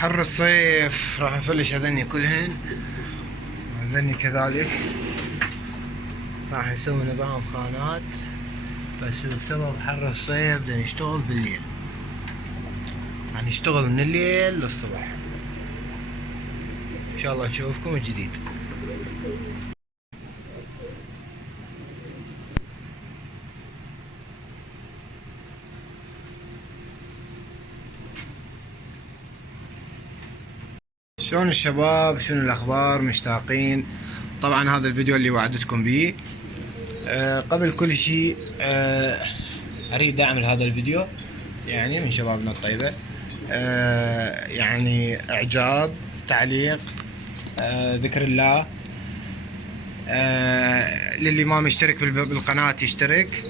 حر الصيف راح نفلش هذني كلهن، هذني كذلك راح نسوي نظام خانات، بس بسبب حر الصيف بدنا نشتغل بالليل، راح نشتغل من الليل للصبح. ان شاء الله نشوفكم الجديد. شلون الشباب؟ شنو الاخبار؟ مشتاقين؟ طبعا هذا الفيديو اللي وعدتكم به. قبل كل شيء اريد دعم لهذا الفيديو يعني من شبابنا الطيبة، يعني اعجاب، تعليق، ذكر الله. للي ما مشترك بالقناة يشترك.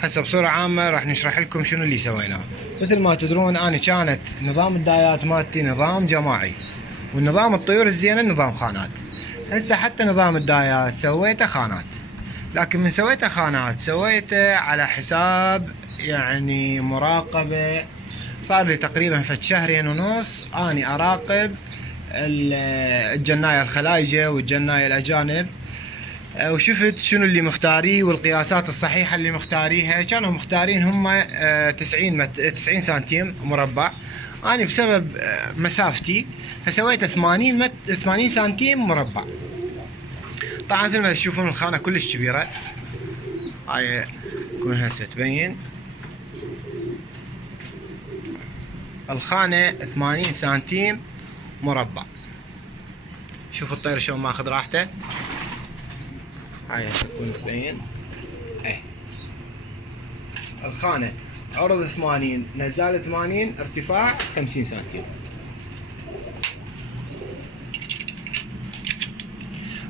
هسه بصورة عامة راح نشرح لكم شنو اللي سويناه. مثل ما تدرون انا كانت نظام الدايات مالتي نظام جماعي، والنظام الطيور الزينة نظام خانات. هسه حتى نظام الدايات سويته خانات، لكن من سويته خانات سويته على حساب يعني مراقبة. صار لي تقريبا فد شهرين ونص اني اراقب الجناية الخلايجة والجناية الاجانب، وشفت شنو اللي مختاريه والقياسات الصحيحة اللي مختاريها. كانوا مختارين هم 90 سنتيم مربع، أنا بسبب مسافتي فسويت 80 سنتيم مربع. طبعا مثل ما تشوفون الخانة كلش كبيرة، هاي تكون هسه تبين الخانة 80 سنتيم مربع. شوف الطير شلون ماخذ راحته، هاي تكون تبين. الخانة عرض 80 نزال 80 ارتفاع 50 سنتيم.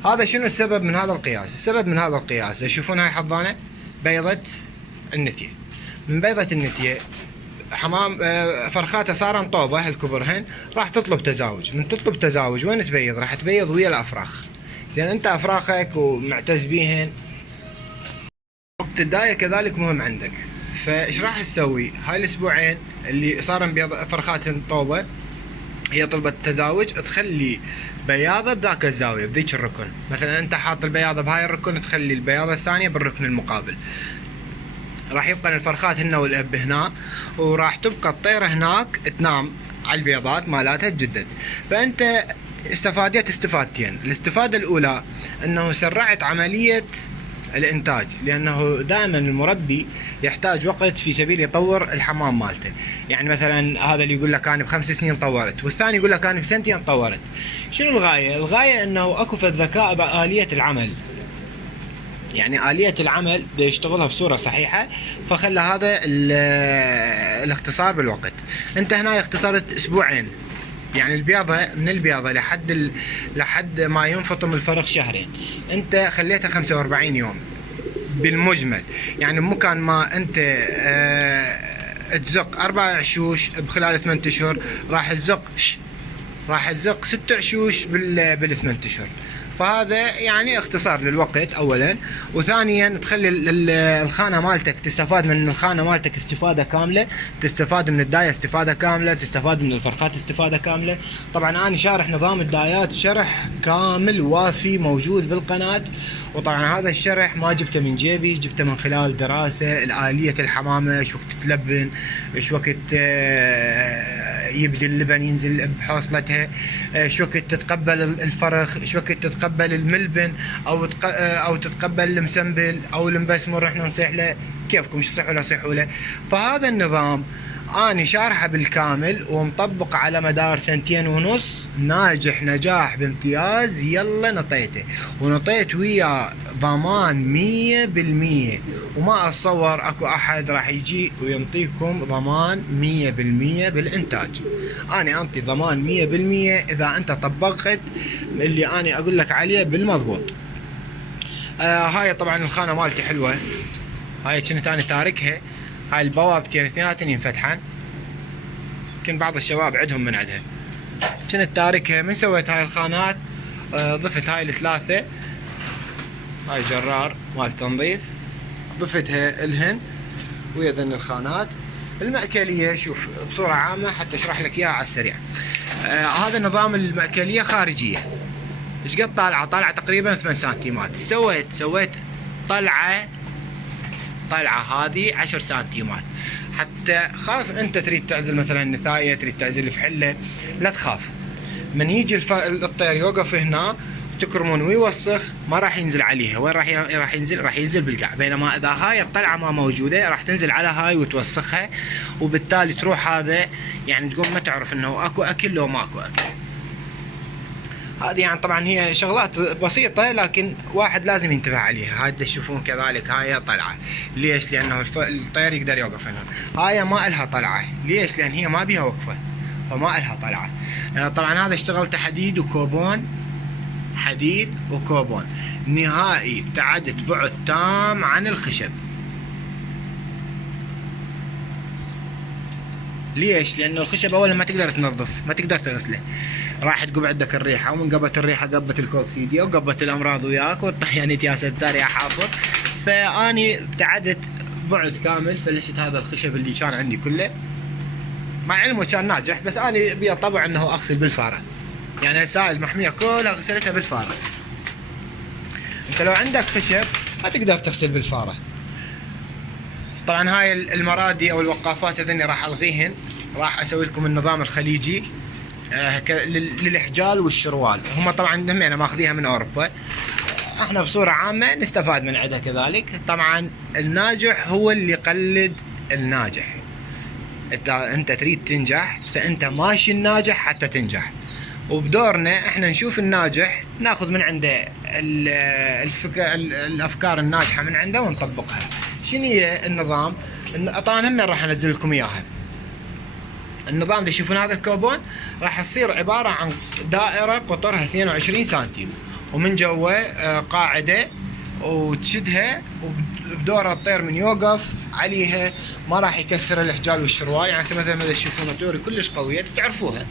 هذا شنو السبب من هذا القياس؟ السبب من هذا القياس تشوفون هاي حضانة بيضة النتية، من بيضة النتية حمام فرخاتها صارن طوبة الكبرهن راح تطلب تزاوج. من تطلب تزاوج وين تبيض؟ راح تبيض ويا الافراخ. زين انت افراخك ومعتز بيهن، وقت الداية كذلك مهم عندك. فايش راح تسوي؟ هاي الاسبوعين اللي صار بيض فرخاتهن طوبة هي طلبت تزاوج، تخلي بياضة بذاك الزاوية بذيك الركن. مثلا انت حاط البياضة بهاي الركن، تخلي البياضة الثانية بالركن المقابل. راح يبقى الفرخات هنا والاب هنا، وراح تبقى الطيرة هناك تنام على البيضات مالاتها تجدد. فانت استفادت استفادتين. الاستفادة الاولى انه سرعت عملية الانتاج، لانه دائما المربي يحتاج وقت في سبيل يطور الحمام مالته. يعني مثلا هذا اللي يقول لك انا ب5 سنين طورت، والثاني يقول لك انا بسنتين طورت. شنو الغايه؟ الغايه انه اكو في الذكاء باليه العمل، يعني آلية العمل بده يشتغلها بصورة صحيحة، فخلى هذا الاختصار بالوقت. انت هنا اختصرت اسبوعين، يعني البياضة من البياضة لحد ما ينفطم الفرخ شهرين، انت خليتها 45 يوم بالمجمل. يعني بمكان ما انت تزق 4 عشوش بخلال 8 اشهر، راح تزق 6 عشوش بال8 اشهر. فهذا يعني اختصار للوقت اولا، وثانيا تخلي الخانه مالتك تستفاد من الخانه مالتك استفاده كامله، تستفاد من الدايه استفاده كامله، تستفاد من الفرخات استفاده كامله. طبعا انا شارح نظام الدايات شرح كامل وافي موجود بالقناه، وطبعا هذا الشرح ما جبته من جيبي، جبته من خلال دراسه الاليه الحمامه، شو وقت تلبن، شو وقت يبدي اللبن ينزل بحوصلتها، شو وقت تتقبل الفرخ، شو وقت تتقبل الملبن او تتقبل المسنبل او المبسمر. احنا نصيح له كيفكم، شو صحوا له صحوا له. فهذا النظام اني شارحه بالكامل ومطبق على مدار 2 ونص سنين، ناجح نجاح بامتياز. يلا نطيته، ونطيت وياه ضمان 100%، وما اتصور اكو احد راح يجي وينطيكم ضمان 100% بالانتاج. اني انطي ضمان 100% اذا انت طبقت اللي اني اقول لك عليه بالمضبوط. هاي طبعا الخانه مالتي حلوه، هاي كنت انا تاركها، هاي البوابتين اثنيناتن ينفتحن، يمكن بعض الشباب عندهم من عندها. كنت تاركها من سويت هاي الخانات، ضفت هاي الثلاثة، هاي جرار مال تنظيف، ضفتها الهن ويا ذن الخانات. المأكلية شوف بصورة عامة حتى اشرح لك اياها على السريع. هذا نظام المأكلية خارجية. ايش قد طالعة؟ طالعة تقريبا 8 سنتيمات. سويت طلعة هذه 10 سنتيمات. حتى خاف انت تريد تعزل مثلا نثاية، تريد تعزل فحلة، لا تخاف. من يجي الطير يوقف هنا تكرمون ويوسخ، ما راح ينزل عليها. وين راح ينزل بالقاع. بينما اذا هاي الطلعه ما موجوده راح تنزل على هاي وتوسخها، وبالتالي تروح هذا يعني تقوم ما تعرف انه اكو اكل لو ماكو اكل. هذه يعني طبعا هي شغلات بسيطه لكن واحد لازم ينتبه عليها. هاي تشوفون كذلك هاي طلعه. ليش؟ لانه الطير يقدر يوقف هنا. هاي ما الها طلعه. ليش؟ لان هي ما بيها وقفه فما الها طلعه. طبعا هذا اشتغلته حديد وكوبون، حديد وكوبون نهائي، ابتعدت بعد تام عن الخشب. ليش؟ لانه الخشب اولا ما تقدر تنظف، ما تقدر تغسله، راح تقب عندك الريحه، ومن قبت الريحه قبت الكوكسيديا وقبت الامراض وياك والطحيانيت يا ستار يا حافظ. فاني ابتعدت بعد كامل، فلشت هذا الخشب اللي كان عندي كله، مع علمه كان ناجح، بس اني بي طبع انه اغسل بالفاره. يعني السائل المحميه كلها غسلتها بالفاره. انت لو عندك خشب ما تقدر تغسل بالفاره. طبعا هاي المرادي او الوقافات هذني راح الغيهن، راح اسوي لكم النظام الخليجي للحجال والشروال. هم طبعا همينه ماخذيها من اوروبا، احنا بصوره عامه نستفاد من عندها كذلك. طبعا الناجح هو اللي يقلد الناجح. اذا انت تريد تنجح فانت ماشي الناجح حتى تنجح، وبدورنا احنا نشوف الناجح ناخذ من عنده الافكار الناجحه من عنده ونطبقها. شنو هي النظام؟ طبعا هم راح انزل لكم اياها. النظام اللي تشوفون هذا الكوبون راح تصير عباره عن دائره قطرها 22 سنتيم، ومن جوا قاعده وتشدها، وبدورها الطير من يوقف عليها ما راح يكسر الحجال والشروال. يعني مثلا ما تشوفون طيور كلش قويه تعرفوها،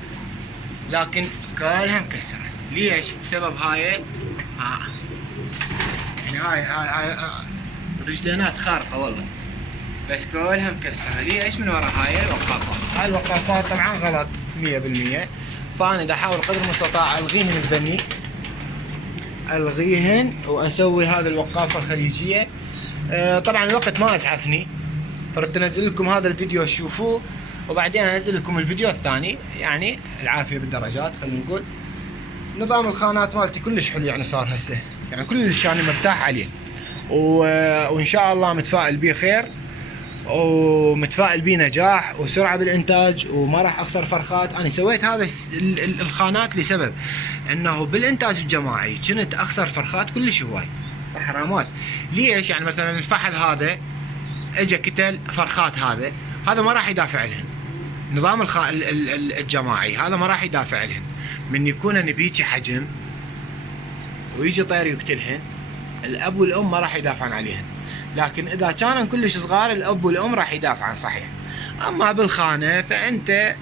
لكن كلها مكسره. ليش؟ بسبب هاي يعني هاي رجلينات خارقه والله، بس كلها مكسره. ليش؟ من وراء هاي الوقافات. هاي الوقافات طبعا غلط 100%. فانا دا احاول قدر المستطاع الغيهن البني، الغيهن واسوي هذه الوقافه الخليجيه. طبعا الوقت ما اسعفني، فردت انزل لكم هذا الفيديو تشوفوه، وبعدين انزل لكم الفيديو الثاني. يعني العافيه بالدرجات. خلينا نقول نظام الخانات مالتي كلش حلو، يعني صار هسه يعني كلش انا مرتاح عليه، وان شاء الله متفائل بيه خير، ومتفائل بيه نجاح وسرعه بالانتاج، وما راح اخسر فرخات. انا سويت هذا الخانات لسبب انه بالانتاج الجماعي كنت اخسر فرخات كلش هواي حرامات. ليش؟ يعني مثلا الفحل هذا اجى كتل فرخات، هذا ما راح يدافع لهن. نظام الجماعي هذا ما راح يدافع لهن. من يكون بيجي حجم ويجي طير يقتلهن، الاب والام ما راح يدافعن عليهن. لكن اذا كانوا كلش صغار الاب والام راح يدافعن صحيح. اما بالخانه فانت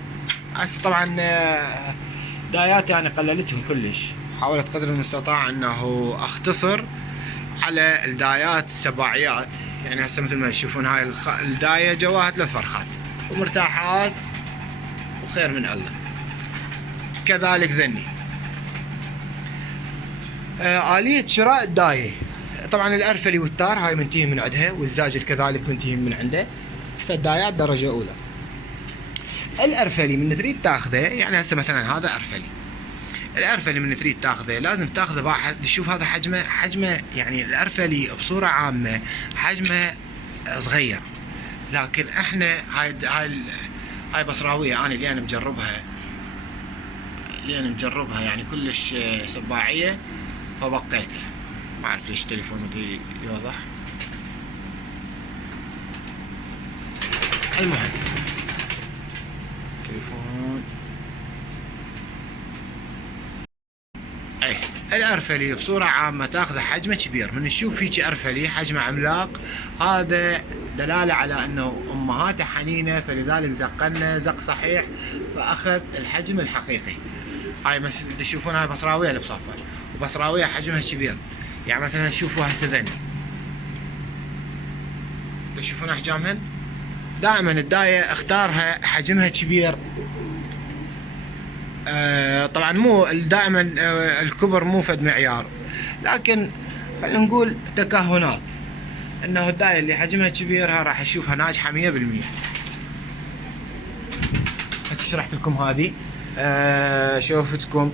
هسه طبعا داياتي انا قللتهم كلش، حاولت قدر المستطاع انه اختصر على الدايات السباعيات. يعني هسه مثل ما تشوفون هاي الدايه جواها 3 فرخات ومرتاحات وخير من الله. كذلك ذني آلية شراء الداية. طبعا الأرفلي والتار هاي منتهي من عندها، والزاجل كذلك منتهي من عنده، فالدايات درجة أولى. الأرفلي من تريد تاخذه، يعني هسه مثلا هذا أرفلي، الأرفلي من تريد تاخذه لازم تاخذه واحد تشوف هذا حجمه يعني الأرفلي بصورة عامة حجمه صغير. لكن احنا هاي بصراوية انا اللي انا مجربها يعني كلش سباعية، فبقيتها. ما اعرف ليش التليفون بدي يوضح. المهم تليفون الأرفلي بصورة عامة تاخذ حجمه كبير. من نشوف فيك أرفلي حجمه عملاق، هذا دلالة على أنه أمهاته حنينة، فلذلك زقنا زق صحيح فأخذ الحجم الحقيقي. هاي مثل تشوفون هاي بصراوية بصفة، وبصراوية حجمها كبير. يعني مثلا شوفوا هسه ذني، تشوفون أحجامهن دائما الداية اختارها حجمها كبير. طبعا مو دائما الكبر مو فد معيار، لكن خلينا نقول تكهنات انه الداية اللي حجمها كبير ها راح اشوفها ناجحة 100%. هسه شرحت لكم هذه. شوفتكم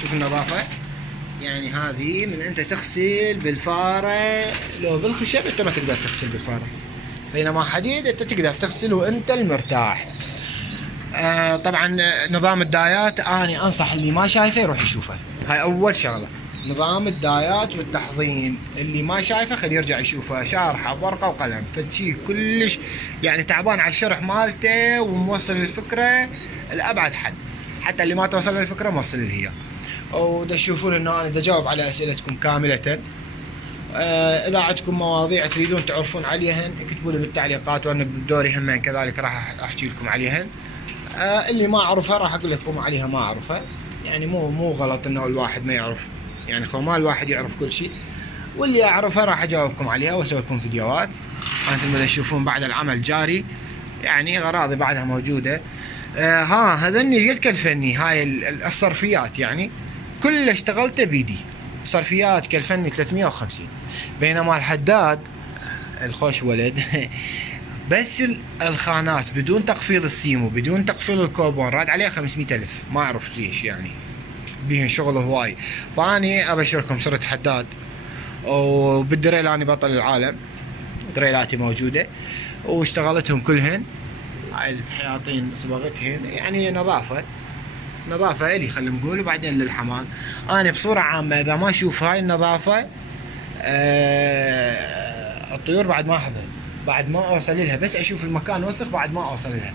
شوف النظافة، يعني هذه من انت تغسل بالفارة لو بالخشب انت ما تقدر تغسل بالفارة، بينما حديد انت تقدر تغسل وانت المرتاح. طبعا نظام الدايات اني انصح اللي ما شايفه يروح يشوفه. هاي اول شغله، نظام الدايات والتحضين اللي ما شايفه خليه يرجع يشوفه، شارحه بورقه وقلم، فشي كلش يعني تعبان على الشرح مالته وموصل الفكره لابعد حد، حتى اللي ما توصل للفكره موصل لي هي. ودا تشوفون انه انا دا اجاوب على اسئلتكم كامله. اذا عندكم مواضيع تريدون تعرفون عليهن اكتبوا لي بالتعليقات، وانا بدوري همين كذلك راح احكي لكم عليهن. اللي ما اعرفها راح اقول لكم عليها ما اعرفها، يعني مو غلط انه الواحد ما يعرف، يعني خو ما الواحد يعرف كل شيء، واللي اعرفها راح اجاوبكم عليها واسوي لكم فيديوهات. انتم تشوفون بعد العمل جاري، يعني اغراضي بعدها موجوده. هذني قد كلفني هاي الصرفيات، يعني كل اشتغلته بيدي، صرفيات كلفني 350، بينما الحداد الخوش ولد بس الخانات بدون تقفيل السيمو بدون تقفيل الكوبون راد عليه 500,000، ما اعرف ليش، يعني بيهن شغل هواي. فاني ابشركم صرت حداد، وبالدريل اني بطل العالم، دريلاتي موجوده واشتغلتهم كلهن. هاي الحياطين صبغتهن، يعني نظافه الي خلينا نقول. وبعدين للحمام انا بصوره عامه اذا ما اشوف هاي النظافه الطيور بعد ما احضر، بعد ما اوصل لها، بس اشوف المكان وسخ بعد ما اوصل لها.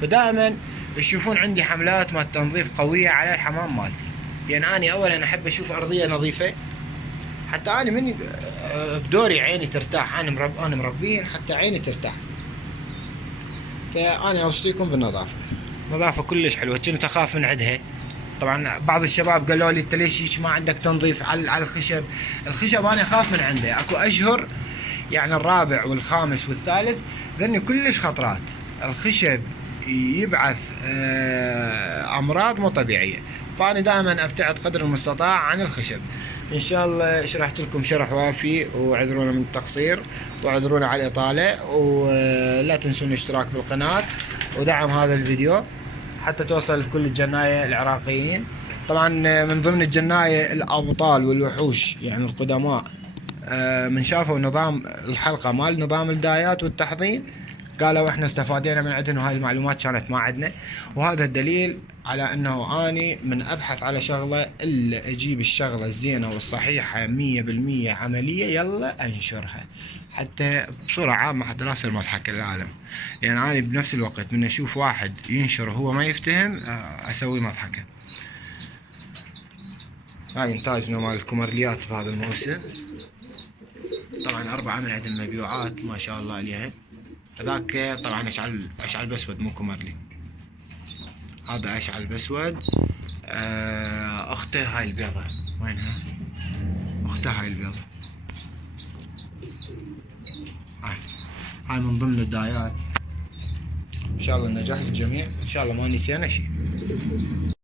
فدائما تشوفون عندي حملات مال تنظيف قويه على الحمام مالتي، لان اني اولا احب اشوف ارضيه نظيفه، حتى انا من بدوري عيني ترتاح، انا مربيين حتى عيني ترتاح. فانا اوصيكم بالنظافه، نظافه كلش حلوه، كنت اخاف من عندها. طبعا بعض الشباب قالوا لي انت ليش هيك ما عندك تنظيف على الخشب؟ الخشب انا اخاف من عنده، اكو اشهر يعني الرابع والخامس والثالث ذني كلش خطرات، الخشب يبعث امراض مو طبيعيه، فانا دائما ابتعد قدر المستطاع عن الخشب. ان شاء الله شرحت لكم شرح وافي، وعذرونا من التقصير وعذرونا على الاطاله، ولا تنسون الاشتراك بالقناه ودعم هذا الفيديو حتى توصل لكل الجنايه العراقيين. طبعا من ضمن الجنايه الابطال والوحوش يعني القدماء، من شافوا نظام الحلقه مال نظام الدايات والتحضين قالوا احنا استفادينا من عندهم، وهاي المعلومات كانت ما عندنا، وهذا الدليل على انه اني من ابحث على شغله الا اجيب الشغله الزينه والصحيحه 100% عمليه يلا انشرها، حتى بصوره عامه حتى لا يصير مضحك للعالم. يعني اني بنفس الوقت من اشوف واحد ينشر وهو ما يفتهم اسوي مضحكه. هاي انتاجنا مال الكمرليات بهذا الموسم، طبعا 4 من عندهم مبيوعات ما شاء الله عليها. هذاك طبعا اشعل باسود مو كمرلي، هذا اشعل باسود. اخته هاي البيضة وينها؟ اخته هاي البيضة، هاي من ضمن الدايات. ان شاء الله النجاح للجميع، ان شاء الله ما نسينا شيء.